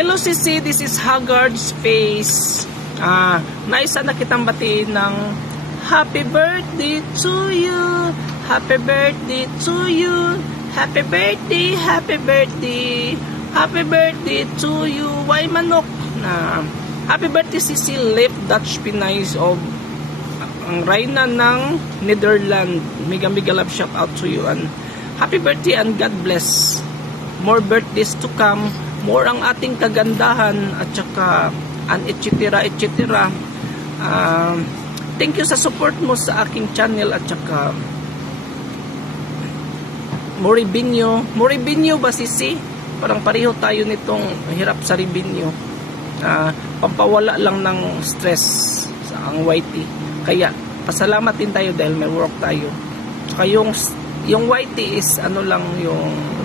Hello Sisi, this is Haggard Space. Naisa na kitang batiin ng happy birthday to you. Happy birthday to you. Happy birthday, happy birthday. Happy birthday to you. Why manok na? Happy birthday Sisi, Lip Dutch Pinay of ang Reyna ng Netherlands. Mega love shout out to you and happy birthday and God bless. More birthdays to come. More ang ating kagandahan at saka and etc. Thank you sa support mo sa aking channel at saka Moribinyo ba Sisi? Parang pareho tayo nitong hirap sa Ribinyo. Pampawala lang ng stress sa anxiety. Kaya pasalamat din tayo dahil may work tayo. Saka yung YT is ano lang yung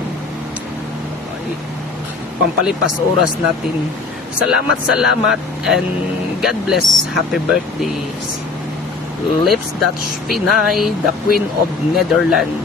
pampalipas oras natin. Salamat and God bless. Happy birthday Lips Dutch Pinay, the Queen of Netherlands.